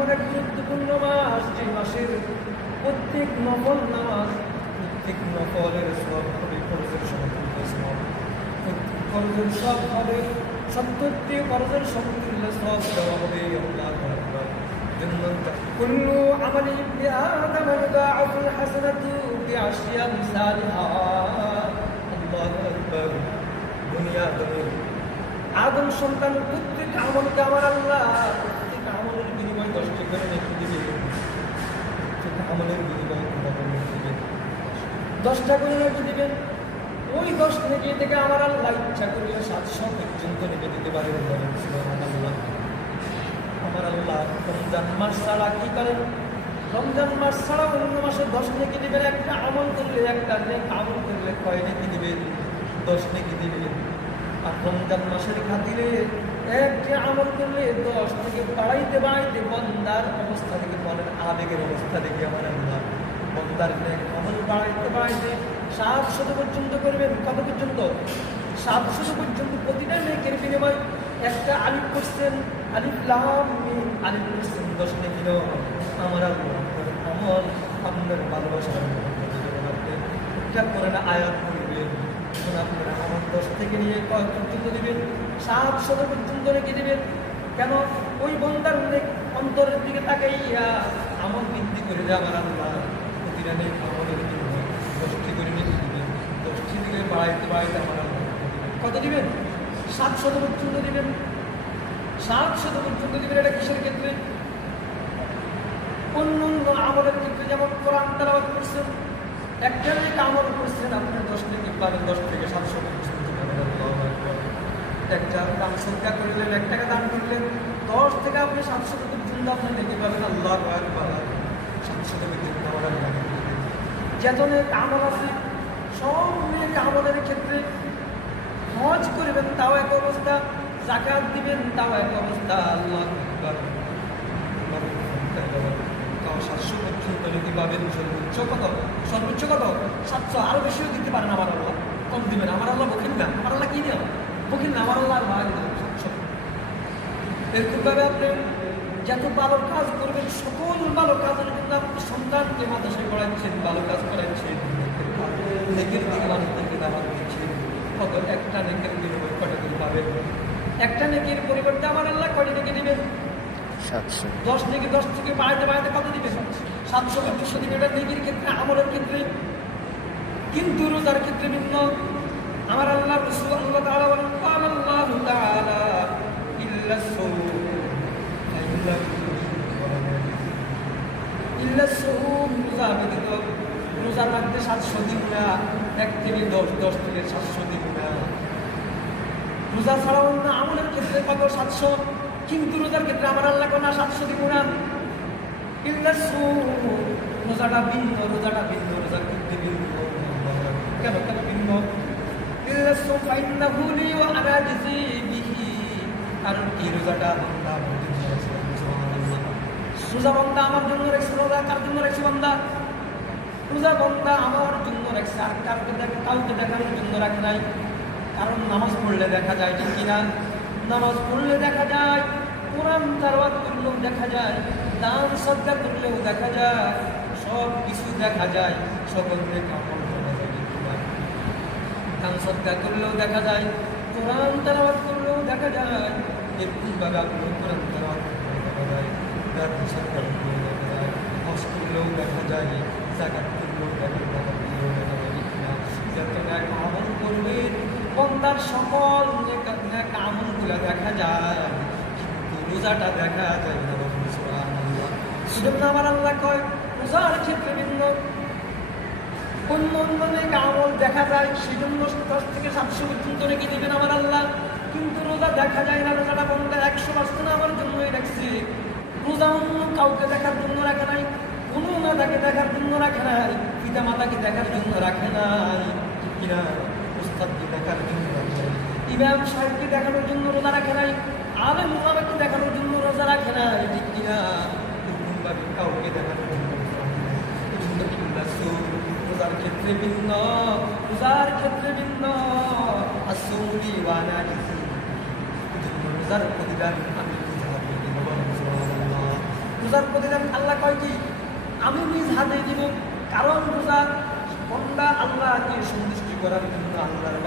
এমন এক গুরুত্বপূর্ণ মাস, যে মাসের প্রত্যেক নফল নামাজ, প্রত্যেক নফলের সব হবে ফরজের সমতুল্য সব, প্রত্যেক ফরজের সব হবে 70টি ফরজের সমতুল্য সব দেওয়া হবে। আল্লাহু আকবার। কুল্লু আমালি ইবনি আদম ইউদাআফুল হাসানাতু বিআশরি আমসালিহা। আল্লাহু আকবার। দুনিয়া আদম সন্তানের প্রত্যেক আমলকে আমার আল্লাহ প্রত্যেক আমলের বিনিময় 10টি করে নেকি দিবে। প্রত্যেক আমলের বিনিময় 10টা করে নেকি দিবেন। ওই 10 নেকি থেকে আমার আল্লাহ ইচ্ছা করলে 700 পর্যন্ত নেকি দিতে পারে। সুবহানাল্লাহ। আমার আল্লাহ রমজান মাস ছাড়া কি করেন? রমজান মাস ছাড়া অন্য মাসে 10 নেকি দিবেন। একটা আমল করলে, একটা আমল করলে কয় নেকি দিবেন? 10 নেকি দিবেন। আর রমজান মাসের খাতিরে একটি আমল করলে 10 থেকে বাড়াইতে বাড়াইতে বন্দার অবস্থা থেকে, বলেন আবেগের অবস্থা দেখে আমার আল্লাহ বন্দার আমল বাড়াইতে বাড়াইতে 700 পর্যন্ত করবেন। কত পর্যন্ত? 700 পর্যন্ত। প্রতিটা নেকের বিনিময় একটা আলিফ করছেন, আলিফ লাম মিম, আলিফ করছেন 10 নেকি। আমার আল্লাহ আমল আপনার ভালোবাসার আপনি এটা করে না আয়াত করবেন। আপনারা আমার 10 থেকে নিয়ে কয় পর্যন্ত দিবেন? 700 পর্যন্ত রেখে দিবেন। কেন? ওই বন্দার অন্তরের দিকে তাকাইয়া আমল বৃদ্ধি করে দেয় আমার আল্লাহ প্রতিটা নেই আমলের বিনিময়ে 10টি করে নিয়ে দিবেন। 10টি থেকে বাড়াইতে বাড়াইতে আমার আল্লাহ কত দিবেন? 700 পর্যন্ত দিবেন। 700 পর্যন্ত দিবেন। এটা কিসের ক্ষেত্রে? অন্য আমলের ক্ষেত্রে, যেমন কোরআন তেলাওয়াত করছেন, একটা নেকি আমল করছেন, আপনার 10 নেকি পাবেন। 10 থেকে 700 পর্যন্ত পাবেন। একটা দান সদকা করলেন, 1 টাকা দান করলেন, 10 থেকে আপনি 700 পর্যন্ত আপনার নেকি পাবেন। আল্লাহু আকবার। 700 পর্যন্ত আমার লাগে। যত নেকি আমল আছে সব নেকি আমলের ক্ষেত্রে হজ করবেন তাও এক অবস্থা, যাকাত দিবেন তাও এক অবস্থা। আল্লাহু আকবার। তাও 700 পর্যন্ত নেকি পাবেন। সর্বোচ্চ কত? সর্বোচ্চ কত? 700। আরো বেশিও দিতে পারেন আমার আল্লাহ, কম দিবেন। আমার আল্লাহ বকিল না। আমার আল্লাহ কি নিয়ম? বকিল না। আমার আল্লাহ ভাগ দেবেন 700। এরকমভাবে আপনি যত ভালো কাজ করবেন, সকল ভালো কাজের জন্য আপনি সন্তানকে মাদ্রাসায় পড়াচ্ছেন, ভালো কাজ করাচ্ছেন, নেকের দিকে মানুষদেরকে দাওয়াত দিচ্ছেন, কত একটা নেকের বিনিময়ে কয়টা করে পাবেন? একটা নেকের পরিবর্তে আমার আল্লাহ কয়টা নেকি দিবেন? 700। 10 নেকি 10 থেকে বাড়াইতে বাড়াইতে কত দিবেন? 700 পর্যন্ত দিবেন। এটা নেকির ক্ষেত্রে, আমলের ক্ষেত্রে। কিন্তু রোজার ক্ষেত্রে ভিন্ন। আমার আল্লাহ রাসূল আল্লাহ তাআলা বলেন, قال الله تعالى إلا الصوم إلا الصوم। রোজা ব্যতীত, রোজার মধ্যে 700 দিন না, 1 থেকে 10 থেকে 700 দিন না। রোজা ছাড়াও অন্য আমলের ক্ষেত্রে কত? 700। কিন্তু রোজার ক্ষেত্রে আমার আল্লাহ কোন 700 দিব না। ইল্লা সুম। রোজাটা ভিন্ন, রোজাটা ভিন্ন, রোজার ক্ষেত্রে ভিন্ন। কেন কেন ভিন্ন? ইল্লা সুম ফাইন্নাহু লি ওয়া আনা আজজি বিহি। কারণ কি? রোজাটা বান্দা আমার জন্য রাখছে। সুবহানাল্লাহ। রোজা বান্দা আমার জন্য রাখছে। রোজা কার জন্য রাখছে? বান্দা। রোজা বান্দা আমার জন্য রাখছে। আর কাউকে দেখানোর জন্য রাখে নাই। কারণ নামাজ পড়লে দেখা যায়, ঠিক কিনা? নামাজ পড়লে দেখা যায়, কোরআন তেলাওয়াত করলেও দেখা যায়, দান সদকা করলেও দেখা যায়, সব কিছু দেখা যায়, সকল থেকে আমল করা যায়। দান সদকা করলেও দেখা যায়, কোরআন তেলাওয়াত করলেও দেখা যায়। এরকমভাবে আপনি কোরআন তেলাওয়াত করলেও দেখা যায়, দান সদকা করলেও দেখা যায়, হজ করলেও দেখা যায়, যাকাত করলেও দেখা যায়, যত এক আমল করবেন বন্দার সকল নেক আমলগুলো দেখা যায়, কিন্তু রোজাটা দেখা যায় না। সুবহানাল্লাহ। সেজন্য আমার আল্লাহ কয় রোজার ক্ষেত্রে ভিন্ন। অন্য অন্য নেক আমল দেখা যায়, সেজন্য 10 থেকে 700 পর্যন্ত রেখে দিবেন আমার আল্লাহ। কিন্তু রোজা দেখা যায় না। রোজাটা বন্ধ 100 বাঁচতে না আমার জন্যই রাখছে। রোজা অন্য কাউকে দেখার জন্য রাখে নাই, কোনো মাতাকে দেখার জন্য রাখে নাই, পিতা মাতাকে দেখার জন্য রাখে নাই, ঠিক কিনা? উস্তাদকে দেখার জন্য রাখে নাই, ইমাম সাহেবকে দেখানোর জন্য রোজা রাখে নাই, আলেম ওলামাকে দেখানোর জন্য রোজা রাখে নাই, ঠিক কিনা? এরকমভাবে কাউকে দেখানোর জন্য রোজার ক্ষেত্রে ভিন্ন, রোজার ক্ষেত্রে ভিন্ন। আসুলি ওয়ানা রোজার প্রতিদান আমি রোজার প্রতিদান আল্লাহ কয় কি আমি নিজ হাতে দিব, কারণ রোজা কোনটা আল্লাহকে সন্তুষ্টি করার জন্য আল্লাহর